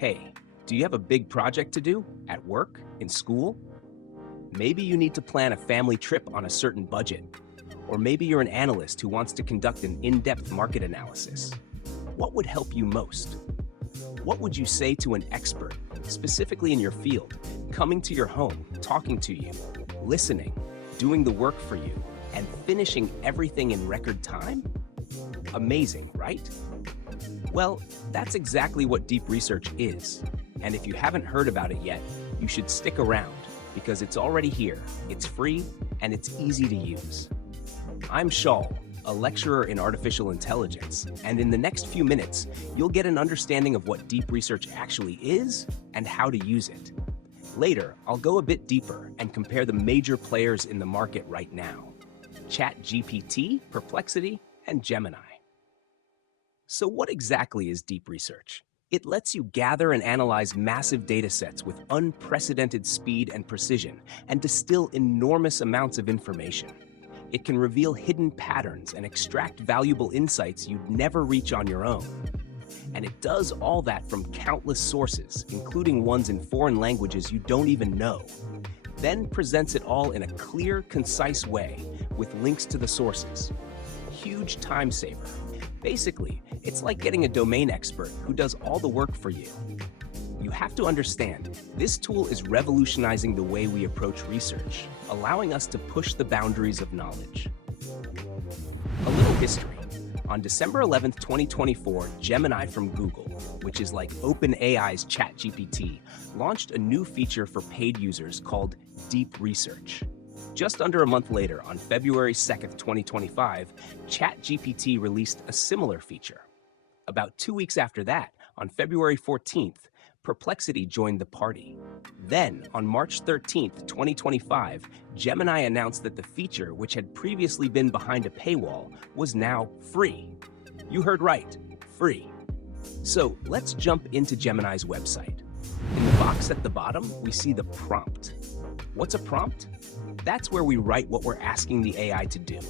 Hey, do you have a big project to do at work, in school? Maybe you need to plan a family trip on a certain budget. Or maybe you're an analyst who wants to conduct an in-depth market analysis. What would help you most? What would you say to an expert, specifically in your field, coming to your home, talking to you, listening, doing the work for you, and finishing everything in record time? Amazing, right? Well, that's exactly what deep research is. And if you haven't heard about it yet, you should stick around because it's already here, it's free, and it's easy to use. I'm Shaul, a lecturer in artificial intelligence, and in the next few minutes, you'll get an understanding of what deep research actually is and how to use it. Later, I'll go a bit deeper and compare the major players in the market right now: ChatGPT, Perplexity, and Gemini. So what exactly is deep research? It lets you gather and analyze massive data sets with unprecedented speed and precision and distill enormous amounts of information. It can reveal hidden patterns and extract valuable insights you'd never reach on your own. And it does all that from countless sources, including ones in foreign languages you don't even know. Then presents it all in a clear, concise way with links to the sources. Huge time saver. Basically, it's like getting a domain expert who does all the work for you. You have to understand, this tool is revolutionizing the way we approach research, allowing us to push the boundaries of knowledge. A little history. On December 11th, 2024, Gemini from Google, which is like OpenAI's ChatGPT, launched a new feature for paid users called Deep Research. Just under a month later, on February 2nd, 2025, ChatGPT released a similar feature. About 2 weeks after that, on February 14th, Perplexity joined the party. Then, on March 13th, 2025, Gemini announced that the feature, which had previously been behind a paywall, was now free. You heard right, free. So let's jump into Gemini's website. In the box at the bottom, we see the prompt. What's a prompt? That's where we write what we're asking the AI to do.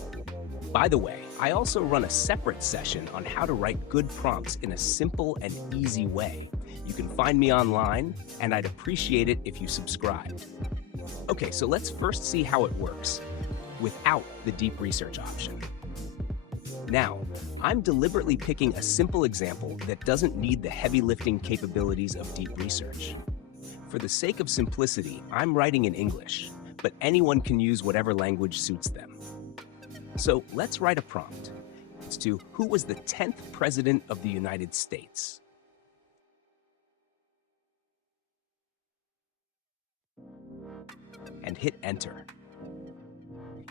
By the way, I also run a separate session on how to write good prompts in a simple and easy way. You can find me online, and I'd appreciate it if you subscribed. Okay, so let's first see how it works without the deep research option. Now, I'm deliberately picking a simple example that doesn't need the heavy lifting capabilities of deep research. For the sake of simplicity, I'm writing in English, but anyone can use whatever language suits them. So let's write a prompt. It's to who was the 10th President of the United States? And hit enter.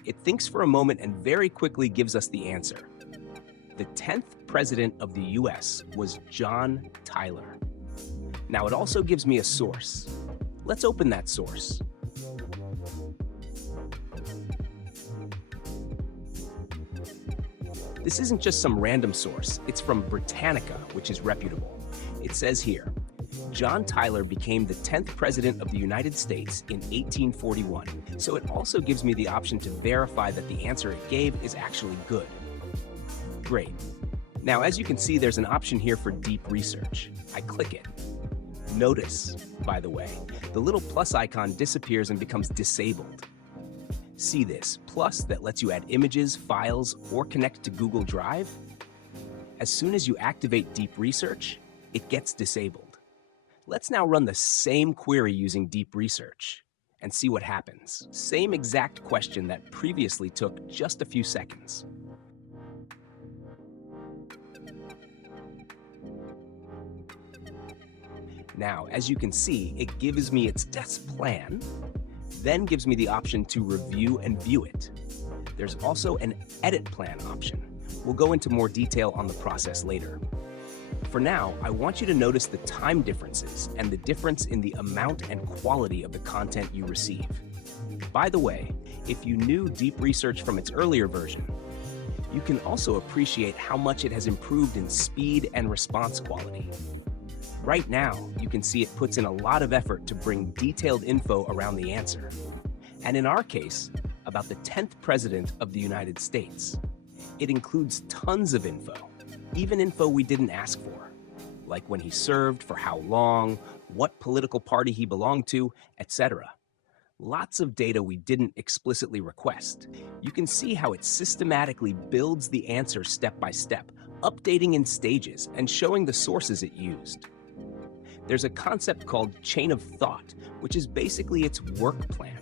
It thinks for a moment and very quickly gives us the answer. The 10th President of the US was John Tyler. Now it also gives me a source. Let's open that source. This isn't just some random source, it's from Britannica, which is reputable. It says here, John Tyler became the 10th President of the United States in 1841, so it also gives me the option to verify that the answer it gave is actually good. Great. Now, as you can see, there's an option here for deep research. I click it. Notice, by the way, the little plus icon disappears and becomes disabled. See this plus that lets you add images, files, or connect to Google Drive? As soon as you activate deep research, it gets disabled. Let's now run the same query using deep research and see what happens. Same exact question that previously took just a few seconds. Now, as you can see, it gives me its test plan, then gives me the option to review and view it. There's also an edit plan option. We'll go into more detail on the process later. For now, I want you to notice the time differences and the difference in the amount and quality of the content you receive. By the way, if you knew deep research from its earlier version, you can also appreciate how much it has improved in speed and response quality. Right now, you can see it puts in a lot of effort to bring detailed info around the answer. And in our case, about the 10th President of the United States. It includes tons of info, even info we didn't ask for. like when he served, for how long, what political party he belonged to, etc. Lots of data we didn't explicitly request. You can see how it systematically builds the answer step by step, updating in stages and showing the sources it used. There's a concept called chain of thought, which is basically its work plan.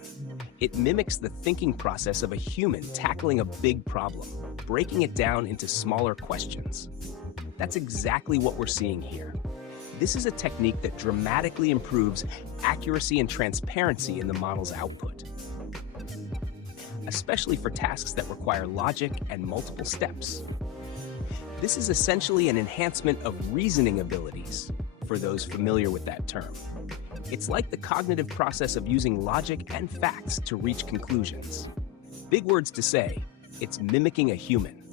It mimics the thinking process of a human tackling a big problem, breaking it down into smaller questions. That's exactly what we're seeing here. This is a technique that dramatically improves accuracy and transparency in the model's output, especially for tasks that require logic and multiple steps. This is essentially an enhancement of reasoning abilities, for those familiar with that term. It's like the cognitive process of using logic and facts to reach conclusions. Big words to say, it's mimicking a human.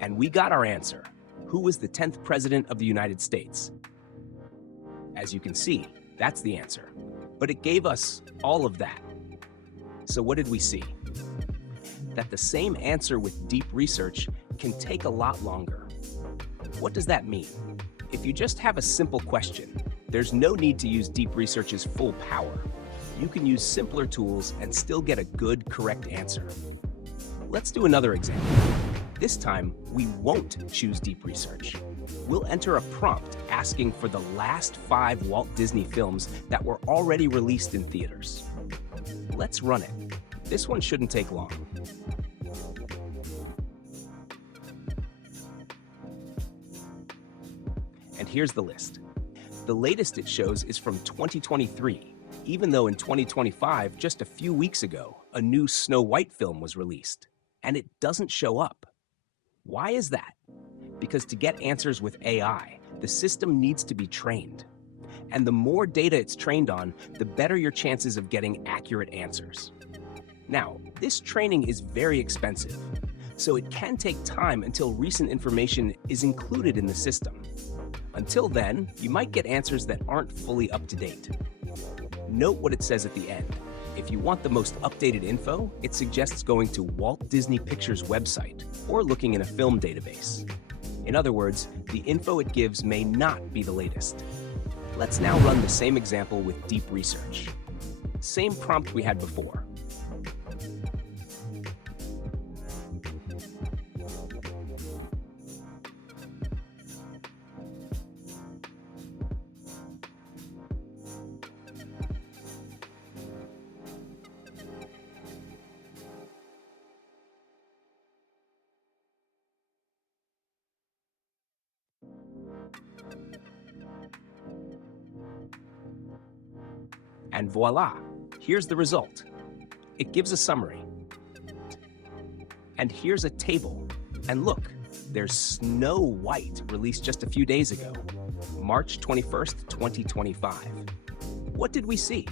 And we got our answer. Who was the 10th president of the United States? As you can see, that's the answer. But it gave us all of that. So what did we see? That the same answer with deep research can take a lot longer. What does that mean? If you just have a simple question, there's no need to use deep research's full power. You can use simpler tools and still get a good, correct answer. Let's do another example. This time, we won't choose deep research. We'll enter a prompt asking for the last 5 Walt Disney films that were already released in theaters. Let's run it. This one shouldn't take long. And here's the list. The latest it shows is from 2023, even though in 2025, just a few weeks ago, a new Snow White film was released, and it doesn't show up. Why is that? Because to get answers with AI, the system needs to be trained. And the more data it's trained on, the better your chances of getting accurate answers. Now, this training is very expensive, so it can take time until recent information is included in the system. Until then, you might get answers that aren't fully up to date. Note what it says at the end. If you want the most updated info, it suggests going to Walt Disney Pictures' website or looking in a film database. In other words, the info it gives may not be the latest. Let's now run the same example with deep research. Same prompt we had before. And voila, here's the result. It gives a summary. And here's a table. And look, there's Snow White, released just a few days ago, March 21st, 2025. What did we see?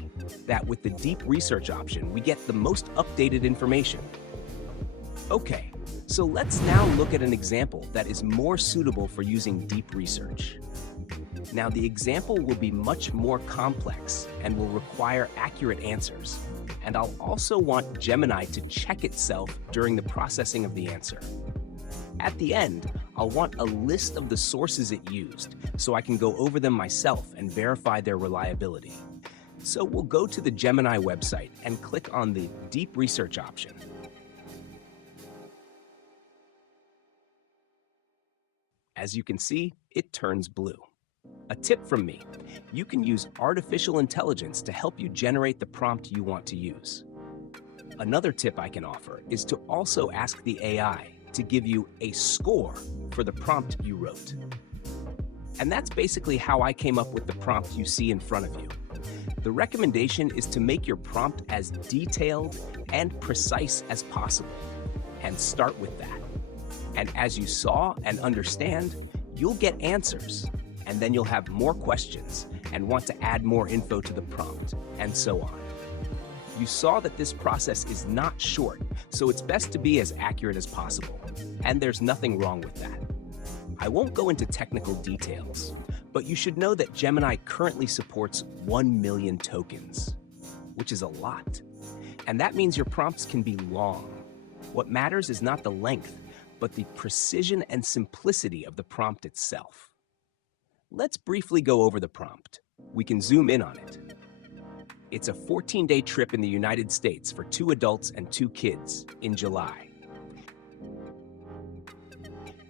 That with the deep research option, we get the most updated information. Okay, so let's now look at an example that is more suitable for using deep research. Now, the example will be much more complex and will require accurate answers. And I'll also want Gemini to check itself during the processing of the answer. At the end, I'll want a list of the sources it used so I can go over them myself and verify their reliability. So we'll go to the Gemini website and click on the Deep Research option. As you can see, it turns blue. A tip from me, you can use artificial intelligence to help you generate the prompt you want to use. Another tip I can offer is to also ask the AI to give you a score for the prompt you wrote. And that's basically how I came up with the prompt you see in front of you. The recommendation is to make your prompt as detailed and precise as possible, and start with that. And as you saw and understand, you'll get answers. And then you'll have more questions and want to add more info to the prompt, and so on. You saw that this process is not short, so it's best to be as accurate as possible, and there's nothing wrong with that. I won't go into technical details, But you should know that Gemini currently supports 1 million tokens, which is a lot. And that means your prompts can be long. What matters is not the length, but the precision and simplicity of the prompt itself. Let's briefly go over the prompt. We can zoom in on it. It's a 14-day trip in the United States for 2 adults and 2 kids in July.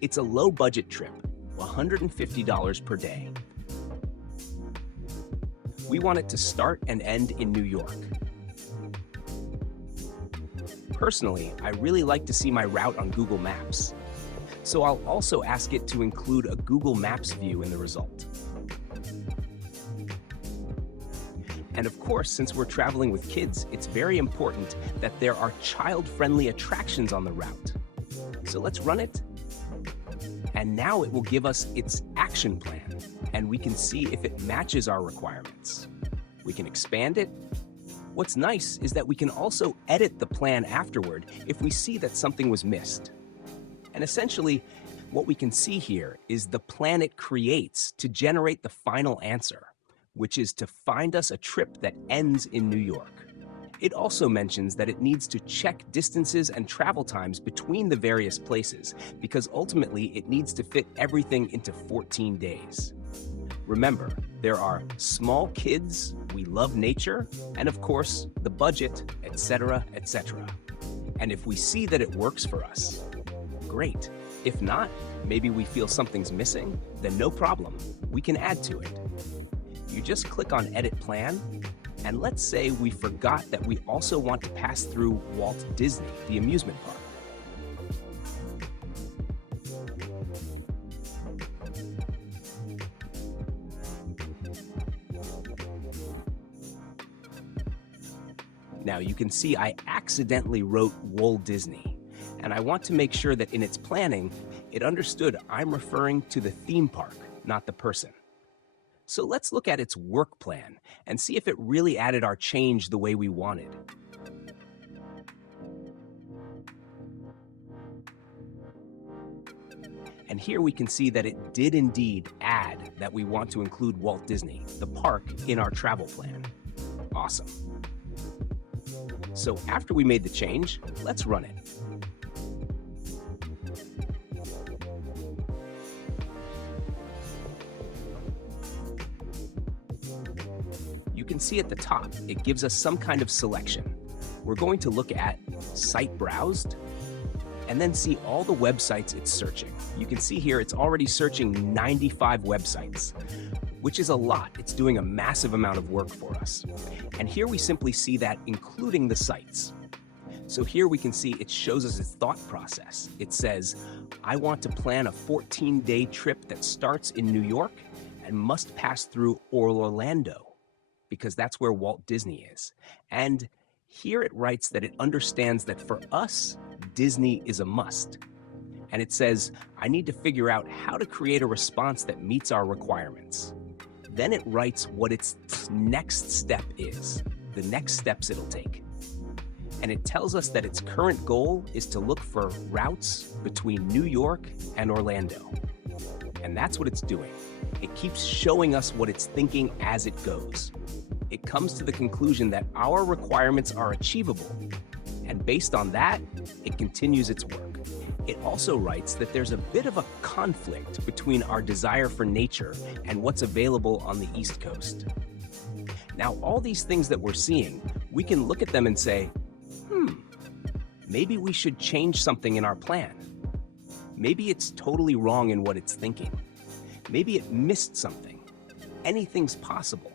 It's a low-budget trip, $150 per day. We want it to start and end in New York. Personally, I really like to see my route on Google Maps, so I'll also ask it to include a Google Maps view in the result. And of course, since we're traveling with kids, it's very important that there are child-friendly attractions on the route. So let's run it. And now it will give us its action plan, and we can see if it matches our requirements. We can expand it. What's nice is that we can also edit the plan afterward if we see that something was missed. And essentially, what we can see here is the plan it creates to generate the final answer, which is to find us a trip that ends in New York. It also mentions that it needs to check distances and travel times between the various places, because ultimately it needs to fit everything into 14 days. Remember, there are small kids, we love nature, and of course, the budget, etc., etc. And if we see that it works for us, great. If not, maybe we feel something's missing, then no problem, we can add to it. You just click on Edit Plan, and let's say we forgot that we also want to pass through Walt Disney, the amusement park. Now you can see I accidentally wrote Walt Disney, and I want to make sure that in its planning, it understood I'm referring to the theme park, not the person. So let's look at its work plan and see if it really added our change the way we wanted. And here we can see that it did indeed add that we want to include Walt Disney, the park, in our travel plan. Awesome. So after we made the change, let's run it. You can see at the top, it gives us some kind of selection. We're going to look at Site Browsed, and then see all the websites it's searching. You can see here it's already searching 95 websites, which is a lot. It's doing a massive amount of work for us. And here we simply see that including the sites. So here we can see it shows us its thought process. It says, I want to plan a 14-day trip that starts in New York and must pass through Orlando, because that's where Walt Disney is. And here it writes that it understands that for us, Disney is a must. And it says, I need to figure out how to create a response that meets our requirements. Then it writes what its next step is, the next steps it'll take. And it tells us that its current goal is to look for routes between New York and Orlando. And that's what it's doing. It keeps showing us what it's thinking as it goes. It comes to the conclusion that our requirements are achievable, and based on that, it continues its work. It also writes that there's a bit of a conflict between our desire for nature and what's available on the East Coast. Now, all these things that we're seeing, we can look at them and say, maybe we should change something in our plan. Maybe it's totally wrong in what it's thinking. Maybe it missed something. Anything's possible.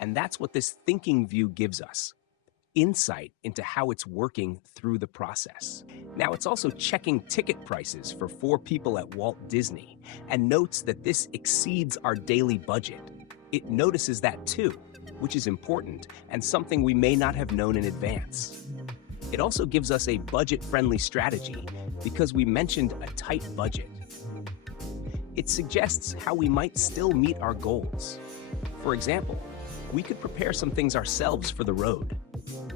And that's what this thinking view gives us. Insight into how it's working through the process. Now it's also checking ticket prices for 4 people at Walt Disney and notes that this exceeds our daily budget. It notices that too, which is important and something we may not have known in advance. It also gives us a budget-friendly strategy because we mentioned a tight budget. It suggests how we might still meet our goals. For example, we could prepare some things ourselves for the road.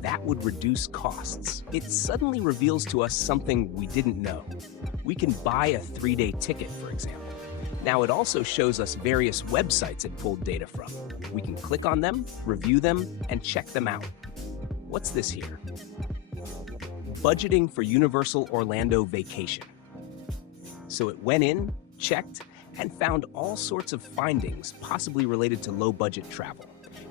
That would reduce costs. It suddenly reveals to us something we didn't know. We can buy a 3-day ticket, for example. Now, it also shows us various websites it pulled data from. We can click on them, review them, and check them out. What's this here? Budgeting for Universal Orlando Vacation. So it went in, checked, and found all sorts of findings possibly related to low-budget travel.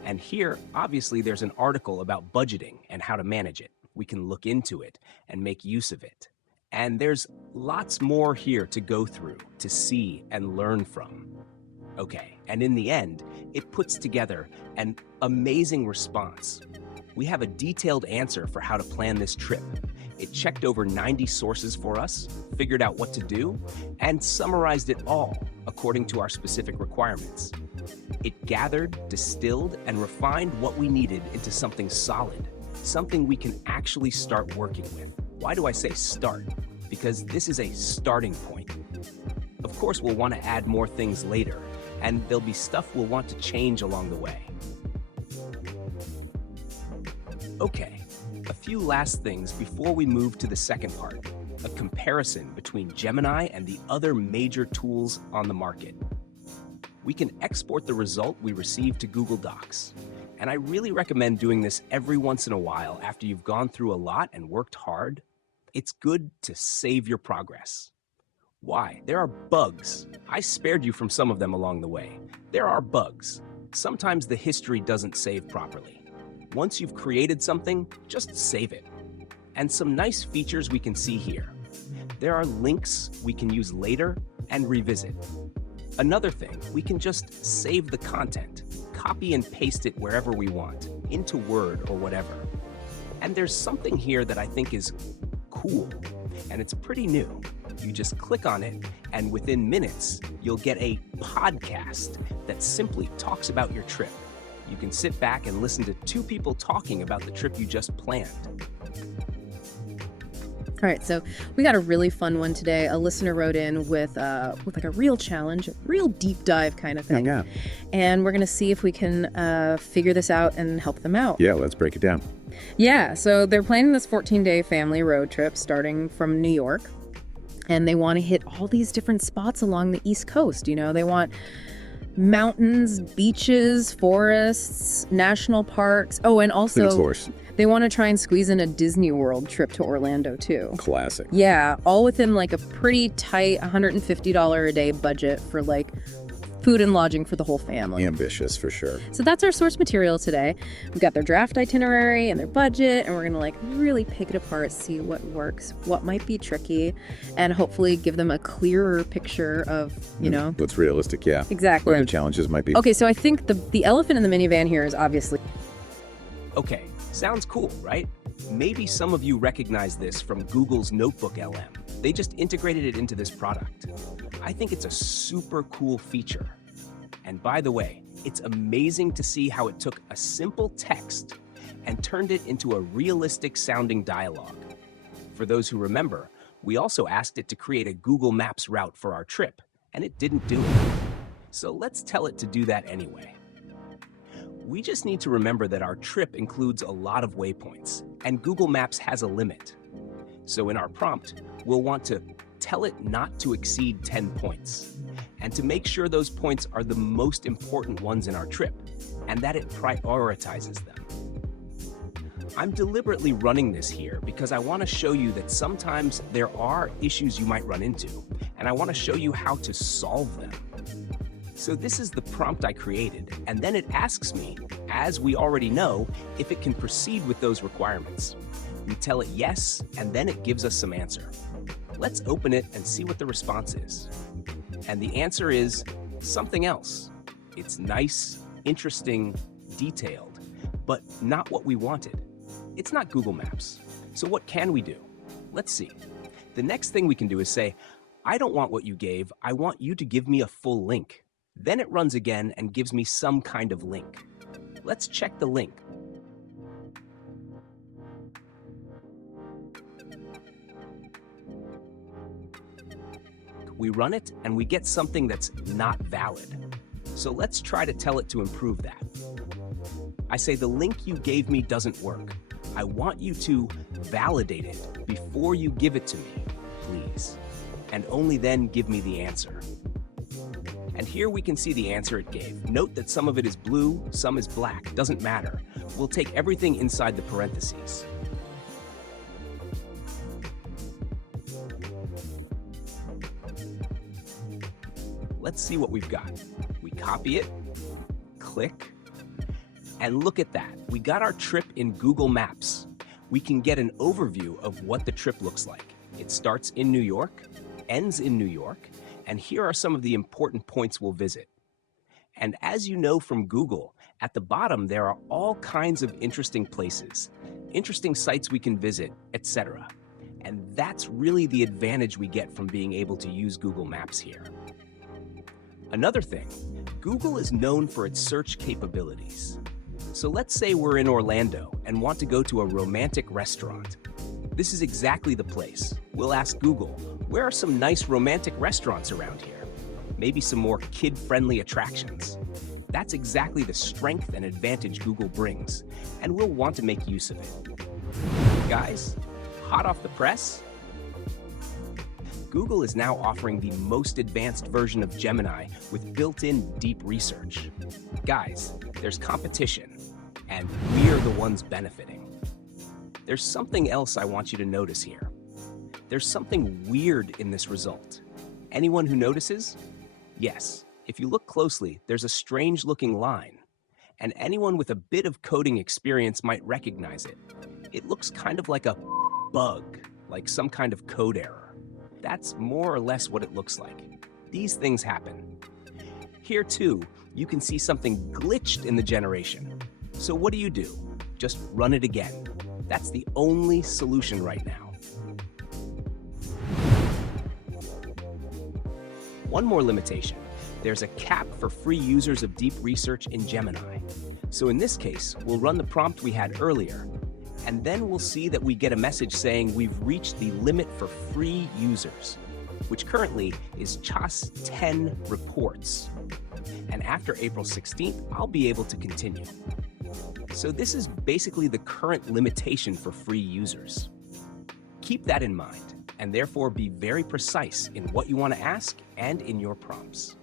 And here, obviously, there's an article about budgeting and how to manage it. We can look into it and make use of it. And there's lots more here to go through, to see and learn from. Okay, and in the end, it puts together an amazing response. We have a detailed answer for how to plan this trip. It checked over 90 sources for us, figured out what to do, and summarized it all according to our specific requirements. It gathered, distilled, and refined what we needed into something solid, something we can actually start working with. Why do I say start? Because this is a starting point. Of course, we'll want to add more things later, and there'll be stuff we'll want to change along the way. Okay, a few last things before we move to the second part, a comparison between Gemini and the other major tools on the market. We can export the result we receive to Google Docs, and I really recommend doing this every once in a while after you've gone through a lot and worked hard. It's good to save your progress. Why? There are bugs. I spared you from some of them along the way. There are bugs. Sometimes the history doesn't save properly. Once you've created something, just save it. And some nice features we can see here. There are links we can use later and revisit. Another thing, we can just save the content, copy and paste it wherever we want, into Word or whatever. And there's something here that I think is cool, and it's pretty new. You just click on it, and within minutes, you'll get a podcast that simply talks about your trip. You can sit back and listen to two people talking about the trip you just planned. All right, so we got a really fun one today. A listener wrote in with like a real challenge, a real deep dive kind of thing. Yeah. And we're going to see if we can figure this out and help them out. Yeah, let's break it down. Yeah, so they're planning this 14-day family road trip starting from New York. And they want to hit all these different spots along the East Coast. You know, they want mountains, beaches, forests, national parks. Oh, and also Of course. they want to try and squeeze in a Disney World trip to Orlando too. Classic. Yeah, all within like a pretty tight $150 a day budget for like food and lodging for the whole family. Ambitious for sure. So that's our source material today. We've got their draft itinerary and their budget, and we're going to like really pick it apart, see what works, what might be tricky, and hopefully give them a clearer picture of, you know. What's realistic, yeah. Exactly. What the challenges might be. Okay, so I think the elephant in the minivan here is obviously. Okay, sounds cool, right? Maybe some of you recognize this from Google's Notebook LM. They just integrated it into this product. I think it's a super cool feature. And by the way, it's amazing to see how it took a simple text and turned it into a realistic sounding dialogue. For those who remember, we also asked it to create a Google Maps route for our trip, and it didn't do it. So let's tell it to do that anyway. We just need to remember that our trip includes a lot of waypoints, and Google Maps has a limit. So in our prompt, we'll want to tell it not to exceed 10 points, and to make sure those points are the most important ones in our trip, and that it prioritizes them. I'm deliberately running this here because I want to show you that sometimes there are issues you might run into, and I want to show you how to solve them. So this is the prompt I created, and then it asks me, as we already know, if it can proceed with those requirements. We tell it yes, and then it gives us some answer. Let's open it and see what the response is. And the answer is something else. It's nice, interesting, detailed, but not what we wanted. It's not Google Maps. So what can we do? Let's see. The next thing we can do is say, I don't want what you gave, I want you to give me a full link. Then it runs again and gives me some kind of link. Let's check the link. We run it and we get something that's not valid. So let's try to tell it to improve that. I say the link you gave me doesn't work. I want you to validate it before you give it to me, please. And only then give me the answer. here we can see the answer it gave. Note that some of it is blue, some is black. Doesn't matter. We'll take everything inside the parentheses. Let's see what we've got. We copy it, click, and look at that. We got our trip in Google Maps. We can get an overview of what the trip looks like. It starts in New York, ends in New York, and here are some of the important points we'll visit. And as you know from Google, at the bottom there are all kinds of interesting places, interesting sites we can visit, etc. And that's really the advantage we get from being able to use Google Maps here. Another thing, Google is known for its search capabilities. So let's say we're in Orlando and want to go to a romantic restaurant. This is exactly the place. We'll ask Google, where are some nice romantic restaurants around here? Maybe some more kid-friendly attractions. That's exactly the strength and advantage Google brings, and we'll want to make use of it. Guys, hot off the press? Google is now offering the most advanced version of Gemini with built-in deep research. Guys, there's competition, and we're the ones benefiting. There's something else I want you to notice here. There's something weird in this result. Anyone who notices? Yes, if you look closely, there's a strange-looking line, and anyone with a bit of coding experience might recognize it. It looks kind of like a bug, like some kind of code error. That's more or less what it looks like. These things happen. Here too, you can see something glitched in the generation. So what do? Just run it again. That's the only solution right now. One more limitation. There's a cap for free users of deep research in Gemini. So in this case, we'll run the prompt we had earlier, and then we'll see that we get a message saying we've reached the limit for free users, which currently is just 10 reports. And after April 16th, I'll be able to continue. So this is basically the current limitation for free users. Keep that in mind, and therefore be very precise in what you want to ask and in your prompts.